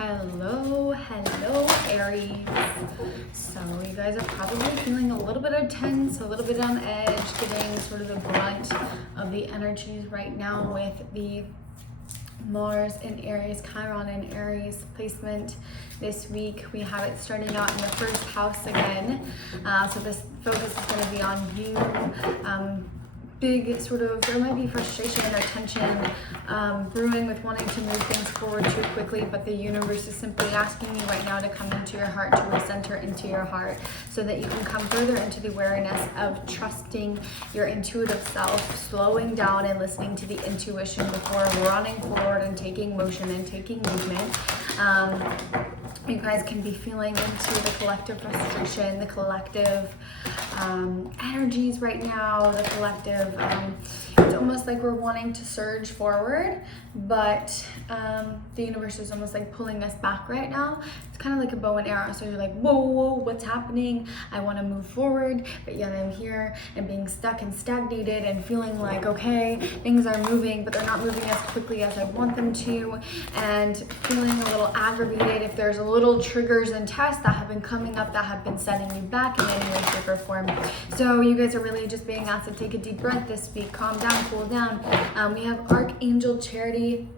Hello, Aries. So you guys are probably feeling a little bit of tense, a little bit on edge, getting sort of the brunt of the energies right now with the Mars in Aries, Chiron in Aries placement this week. We have it starting out in the first house again. So this focus is going to be on you. Big sort of, there might be frustration or tension brewing with wanting to move things forward too quickly, but the universe is simply asking you right now to come into your heart, to recenter into your heart, so that you can come further into the awareness of trusting your intuitive self, slowing down and listening to the intuition before running forward and taking motion and taking movement. You guys can be feeling into the collective frustration, the collective energies right now, the collective, it's almost like we're wanting to surge forward, but the universe is almost like pulling us back right now. It's kind of like a bow and arrow. So you're like, whoa, what's happening? I want to move forward, but yet I'm here and being stuck and stagnated and feeling like, okay, things are moving, but they're not moving as quickly as I want them to, and feeling a little aggravated if there's a little triggers and tests that have been coming up that have been setting you back in any way, shape, or form. So you guys are really just being asked to take a deep breath this week, calm down, cool down. We have Archangel Charity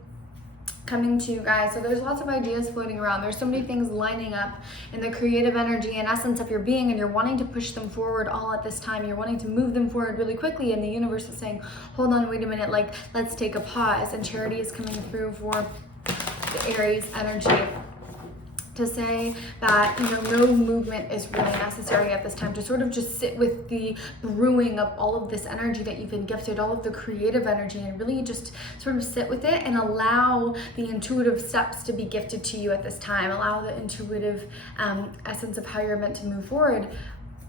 coming to you guys. So there's lots of ideas floating around. There's so many things lining up in the creative energy and essence of your being, and you're wanting to push them forward all at this time. You're wanting to move them forward really quickly, and the universe is saying, hold on, wait a minute, like, let's take a pause. And Charity is coming through for the Aries energy to say that, you know, no movement is really necessary at this time, to sort of just sit with the brewing of all of this energy that you've been gifted, all of the creative energy, and really just sort of sit with it and allow the intuitive steps to be gifted to you at this time. Allow the intuitive essence of how you're meant to move forward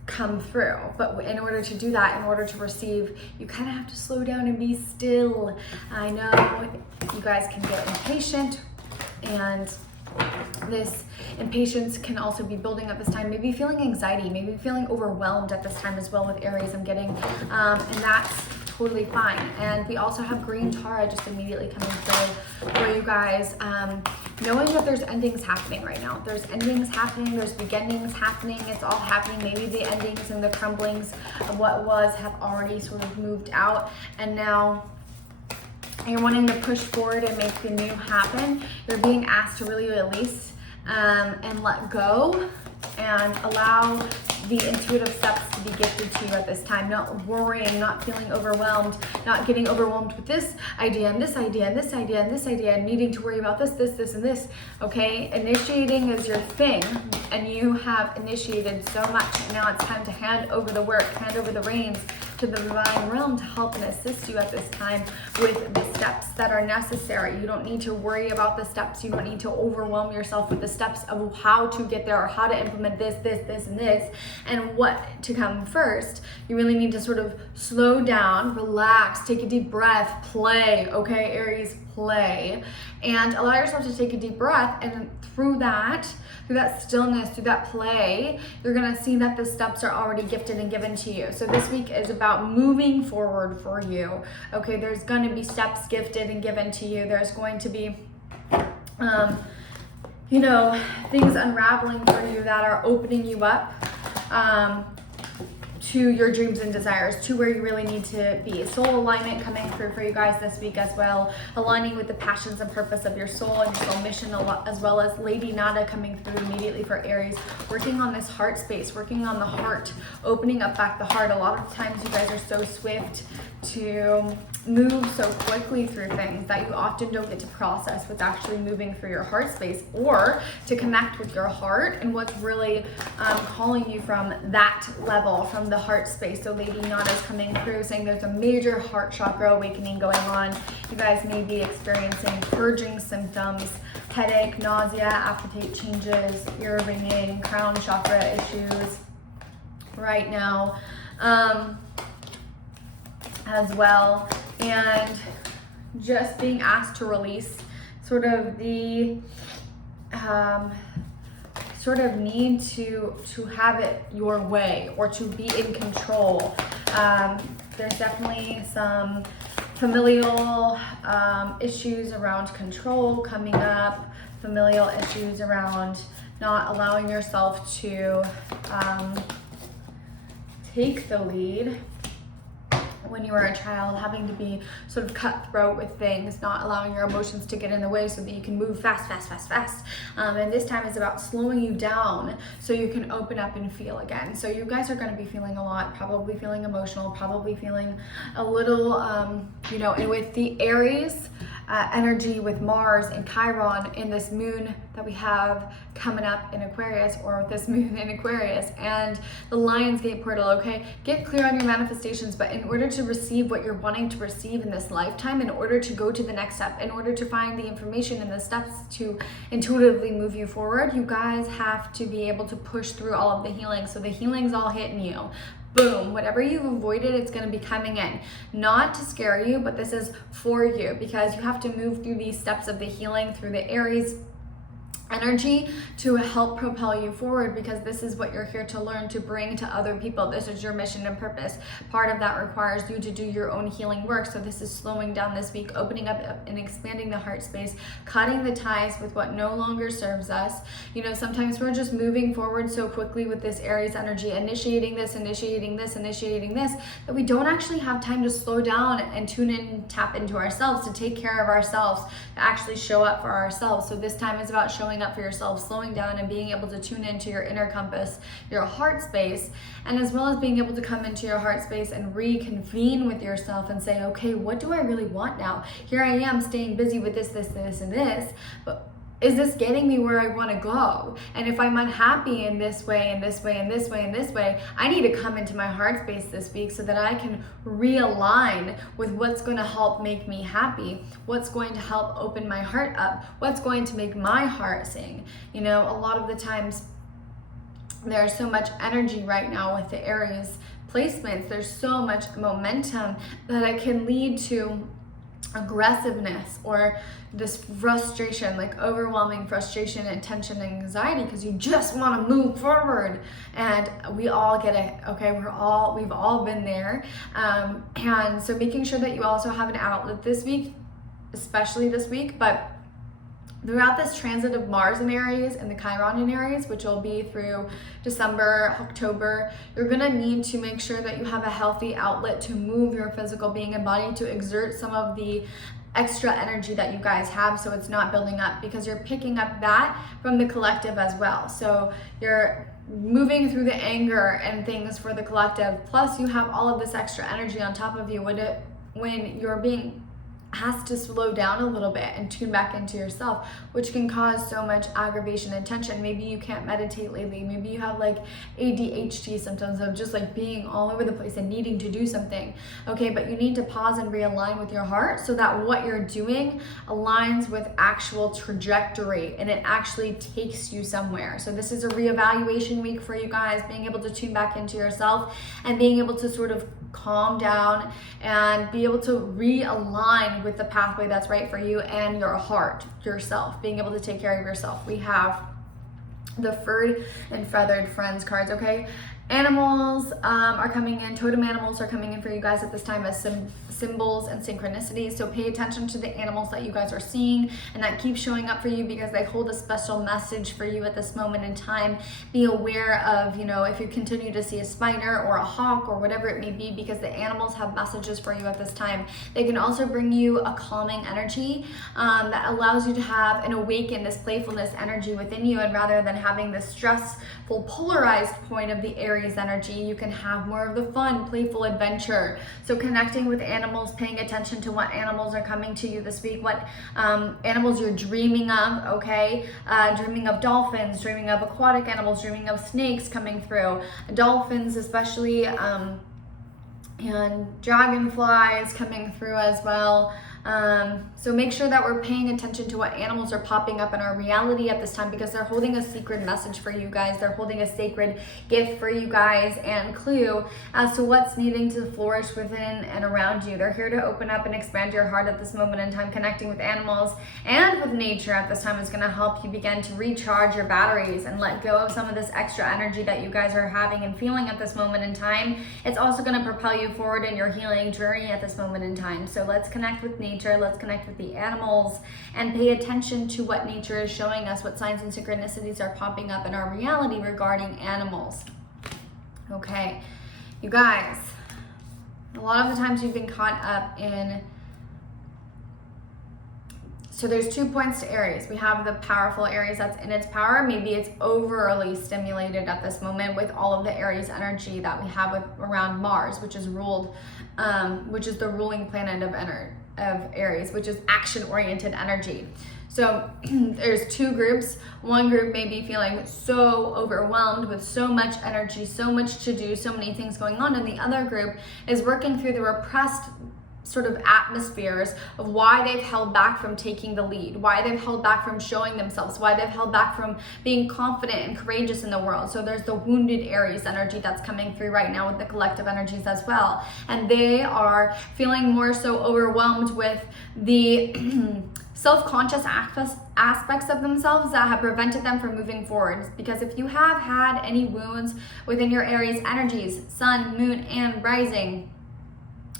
come through. But in order to do that, in order to receive, you kind of have to slow down and be still. I know you guys can get impatient, and this impatience can also be building up this time, maybe feeling anxiety, maybe feeling overwhelmed at this time as well with Aries, I'm getting, and that's totally fine. And we also have Green Tara just immediately coming through for you guys, knowing that there's endings happening right now. There's endings happening, there's beginnings happening, it's all happening. Maybe the endings and the crumblings of what was have already sort of moved out, and now you're wanting to push forward and make the new happen. You're being asked to really release and let go and allow the intuitive steps to be gifted to you at this time. Not worrying, not feeling overwhelmed, not getting overwhelmed with this idea and this idea and this idea and this idea, and needing to worry about this, and this. Okay, initiating is your thing, and you have initiated so much. And now it's time to hand over the work, hand over the reins to the divine realm to help and assist you at this time with the steps that are necessary. You don't need to worry about the steps. You don't need to overwhelm yourself with the steps of how to get there or how to implement this, and this, and what to come first. You really need to sort of slow down, relax, take a deep breath, play, okay, Aries, play, and allow yourself to take a deep breath, and through that stillness, through that play, you're gonna see that the steps are already gifted and given to you. So this week is about moving forward for you. Okay, there's gonna be steps gifted and given to you. There's going to be you know, things unraveling for you that are opening you up to your dreams and desires, to where you really need to be. Soul alignment coming through for you guys this week as well, aligning with the passions and purpose of your soul and your soul mission, as well as Lady Nada coming through immediately for Aries, working on this heart space, working on the heart, opening up back the heart. A lot of times you guys are so swift to move so quickly through things that you often don't get to process what's actually moving through your heart space, or to connect with your heart and what's really calling you from that level, from the heart space. So Lady Nada is coming through saying there's a major heart chakra awakening going on. You guys may be experiencing purging symptoms, headache, nausea, appetite changes, ear ringing, crown chakra issues right now as well, and just being asked to release sort of the sort of need to have it your way, or to be in control. There's definitely some familial issues around control coming up familial issues around not allowing yourself to take the lead when you were a child, having to be sort of cutthroat with things, not allowing your emotions to get in the way so that you can move fast. And this time is about slowing you down so you can open up and feel again. So you guys are going to be feeling a lot, probably feeling emotional, probably feeling a little, and with the Aries energy with Mars and Chiron in this moon that we have coming up in Aquarius, or with this moon in Aquarius and the Lionsgate portal, okay? Get clear on your manifestations, but in order to receive what you're wanting to receive in this lifetime, in order to go to the next step, in order to find the information and the steps to intuitively move you forward, you guys have to be able to push through all of the healing. So the healing's all hitting you. Boom, whatever you've avoided, it's going to be coming in. Not to scare you, but this is for you, because you have to move through these steps of the healing through the Aries energy to help propel you forward, because this is what you're here to learn, to bring to other people. This is your mission and purpose. Part of that requires you to do your own healing work. So this is slowing down this week, opening up and expanding the heart space, cutting the ties with what no longer serves us. Sometimes we're just moving forward so quickly with this Aries energy, initiating this, that we don't actually have time to slow down and tune in and tap into ourselves, to take care of ourselves, to actually show up for ourselves. So this time is about showing up for yourself, slowing down and being able to tune into your inner compass, your heart space, and as well as being able to come into your heart space and reconvene with yourself and say, okay, what do I really want now? Here I am staying busy with this, and this, but is this getting me where I want to go? And if I'm unhappy in this way, I need to come into my heart space this week so that I can realign with what's going to help make me happy, what's going to help open my heart up, what's going to make my heart sing. A lot of the times there's so much energy right now with the Aries placements. There's so much momentum that it can lead to aggressiveness or this frustration, like overwhelming frustration and tension and anxiety, because you just want to move forward. And we all get it, okay? We've all been there. And so making sure that you also have an outlet this week, especially this week, but throughout this transit of Mars in Aries and the Chiron in Aries, which will be through December, October, you're gonna need to make sure that you have a healthy outlet to move your physical being and body, to exert some of the extra energy that you guys have, so it's not building up, because you're picking up that from the collective as well. So you're moving through the anger and things for the collective, plus you have all of this extra energy on top of you when you're being has to slow down a little bit and tune back into yourself, which can cause so much aggravation and tension. Maybe you can't meditate lately. Maybe you have like ADHD symptoms of just like being all over the place and needing to do something. Okay, but you need to pause and realign with your heart so that what you're doing aligns with actual trajectory and it actually takes you somewhere. So this is a reevaluation week for you guys, being able to tune back into yourself and being able to sort of calm down and be able to realign with the pathway that's right for you and your heart, yourself, being able to take care of yourself. We have the furred and feathered friends cards, okay? Animals are coming in, totem animals are coming in for you guys at this time as symbols and synchronicities. So pay attention to the animals that you guys are seeing and that keep showing up for you, because they hold a special message for you at this moment in time. Be aware of, if you continue to see a spider or a hawk or whatever it may be, because the animals have messages for you at this time. They can also bring you a calming energy that allows you to have and awaken this playfulness energy within you, and rather than having this stressful, polarized point of the Aries energy, you can have more of the fun, playful adventure. So connecting with animals, paying attention to what animals are coming to you this week, what animals you're dreaming of, okay? Dreaming of dolphins, dreaming of aquatic animals, dreaming of snakes coming through. Dolphins especially, and dragonflies coming through as well. So make sure that we're paying attention to what animals are popping up in our reality at this time, because they're holding a secret message for you guys. They're holding a sacred gift for you guys and clue as to what's needing to flourish within and around you. They're here to open up and expand your heart at this moment in time. Connecting with animals and with nature at this time is going to help you begin to recharge your batteries and let go of some of this extra energy that you guys are having and feeling at this moment in time. It's also going to propel you forward in your healing journey at this moment in time. So let's connect with nature nature. Let's connect with the animals and pay attention to what nature is showing us, what signs and synchronicities are popping up in our reality regarding animals. Okay, you guys, a lot of the times you've been caught up in, so there's 2 points to Aries. We have the powerful Aries that's in its power. Maybe it's overly stimulated at this moment with all of the Aries energy that we have around Mars, which is ruled, which is the ruling planet of Aries, which is action-oriented energy. So there's 2 groups. One group may be feeling so overwhelmed with so much energy, so much to do, so many things going on, and the other group is working through the repressed sort of atmospheres of why they've held back from taking the lead, why they've held back from showing themselves, why they've held back from being confident and courageous in the world. So there's the wounded Aries energy that's coming through right now with the collective energies as well. And they are feeling more so overwhelmed with the self-conscious aspects of themselves that have prevented them from moving forward. Because if you have had any wounds within your Aries energies, sun, moon, and rising,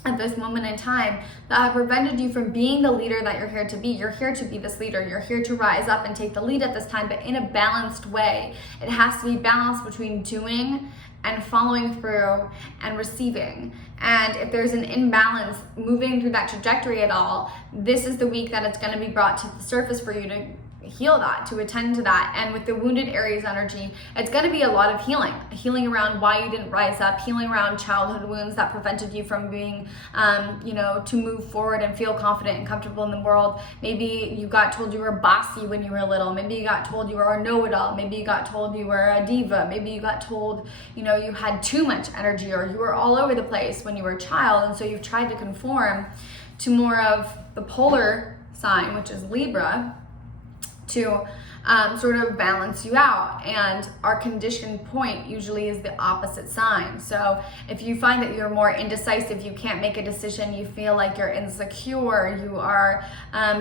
at this moment in time, that have prevented you from being the leader that you're here to be. You're here to be this leader. You're here to rise up and take the lead at this time, but in a balanced way. It has to be balanced between doing and following through and receiving. And if there's an imbalance moving through that trajectory at all, this is the week that it's going to be brought to the surface for you to heal that, to attend to that. And with the wounded Aries energy, it's going to be a lot of healing around why you didn't rise up, healing around childhood wounds that prevented you from being to move forward and feel confident and comfortable in the world. Maybe you got told you were bossy when you were little. Maybe you got told you were a know-it-all. Maybe you got told you were a diva. Maybe you got told you had too much energy, or you were all over the place when you were a child, and so you've tried to conform to more of the polar sign, which is Libra, to sort of balance you out. And our condition point usually is the opposite sign. So if you find that you're more indecisive, you can't make a decision, you feel like you're insecure, you are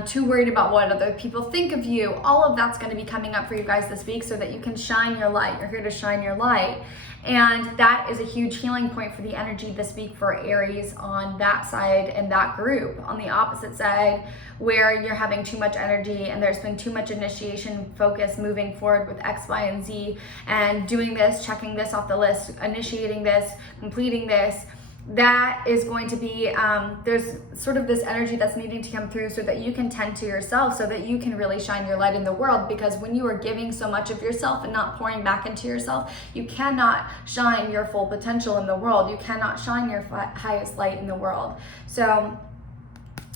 too worried about what other people think of you, all of that's going to be coming up for you guys this week so that you can shine your light. You're here to shine your light. And that is a huge healing point for the energy this week for Aries on that side and that group. On the opposite side, where you're having too much energy and there's been too much initiation focus moving forward with X, Y, and Z, and doing this, checking this off the list, initiating this, completing this, that is going to be, there's sort of this energy that's needing to come through so that you can tend to yourself, so that you can really shine your light in the world. Because when you are giving so much of yourself and not pouring back into yourself, you cannot shine your full potential in the world. You cannot shine your highest light in the world. So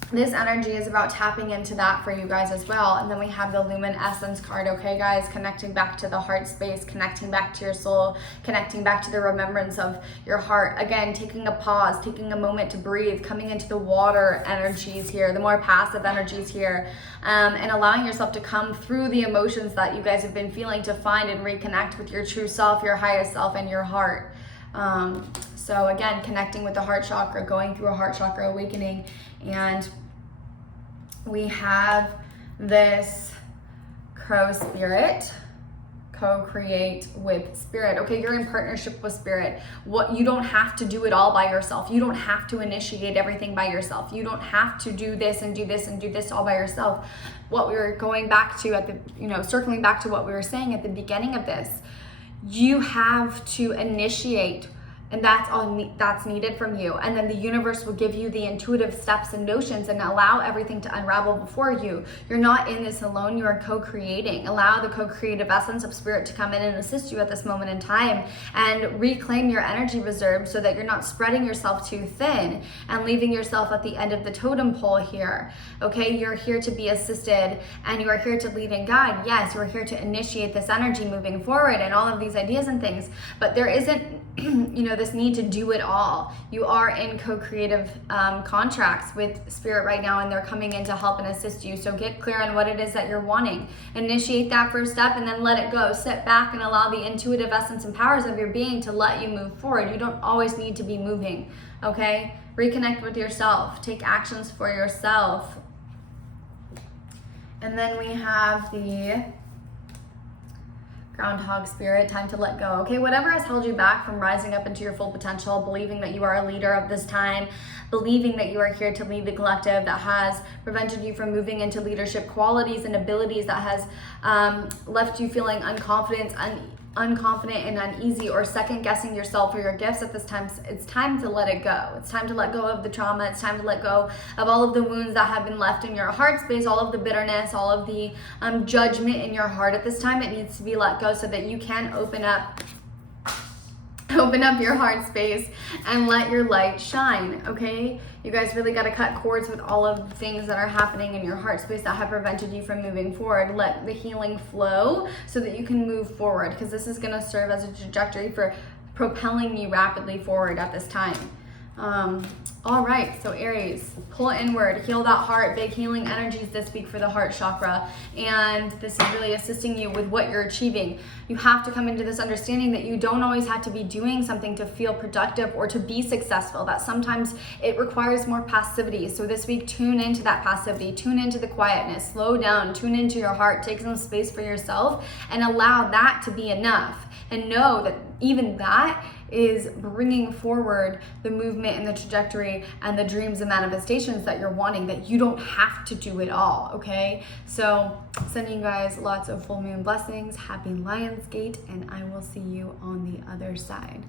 this energy is about tapping into that for you guys as well. And then we have the Luminescence card, okay guys, connecting back to the heart space, connecting back to your soul, connecting back to the remembrance of your heart. Again, taking a pause, taking a moment to breathe, coming into the water energies here, the more passive energies here, and allowing yourself to come through the emotions that you guys have been feeling to find and reconnect with your true self, your highest self, and your heart. So again, connecting with the heart chakra, going through a heart chakra awakening. And we have this crow spirit, co-create with spirit. Okay, you're in partnership with spirit. You don't have to do it all by yourself. You don't have to initiate everything by yourself. You don't have to do this and do this and do this all by yourself. What we were going back to at the, circling back to what we were saying at the beginning of this, you have to initiate, and that's all that's needed from you. And then the universe will give you the intuitive steps and notions and allow everything to unravel before you. You're not in this alone, you are co-creating. Allow the co-creative essence of spirit to come in and assist you at this moment in time, and reclaim your energy reserve so that you're not spreading yourself too thin and leaving yourself at the end of the totem pole here. Okay, you're here to be assisted and you are here to lead and guide. Yes, you're here to initiate this energy moving forward and all of these ideas and things, but there isn't this need to do it all. You are in co-creative contracts with spirit right now, and they're coming in to help and assist you. So get clear on what it is that you're wanting. Initiate that first step and then let it go. Sit back and allow the intuitive essence and powers of your being to let you move forward. You don't always need to be moving, okay? Reconnect with yourself. Take actions for yourself. And then we have the Groundhog spirit, time to let go. Okay, whatever has held you back from rising up into your full potential, believing that you are a leader of this time, believing that you are here to lead the collective, that has prevented you from moving into leadership qualities and abilities, that has left you feeling unconfident and uneasy, or second guessing yourself or your gifts at this time, it's time to let it go. It's time to let go of the trauma. It's time to let go of all of the wounds that have been left in your heart space, all of the bitterness, all of the judgment in your heart at this time. It needs to be let go so that you can open up your heart space and let your light shine. Okay, you guys really got to cut cords with all of the things that are happening in your heart space that have prevented you from moving forward. Let the healing flow so that you can move forward, because this is going to serve as a trajectory for propelling you rapidly forward at this time. All right, so Aries, pull inward, heal that heart. Big healing energies this week for the heart chakra, and this is really assisting you with what you're achieving. You have to come into this understanding that you don't always have to be doing something to feel productive or to be successful, that sometimes it requires more passivity. So this week, tune into that passivity, tune into the quietness, slow down, tune into your heart, take some space for yourself, and allow that to be enough. And know that even that is bringing forward the movement and the trajectory and the dreams and manifestations that you're wanting, that you don't have to do it all, okay? So sending you guys lots of full moon blessings, happy Lionsgate, and I will see you on the other side.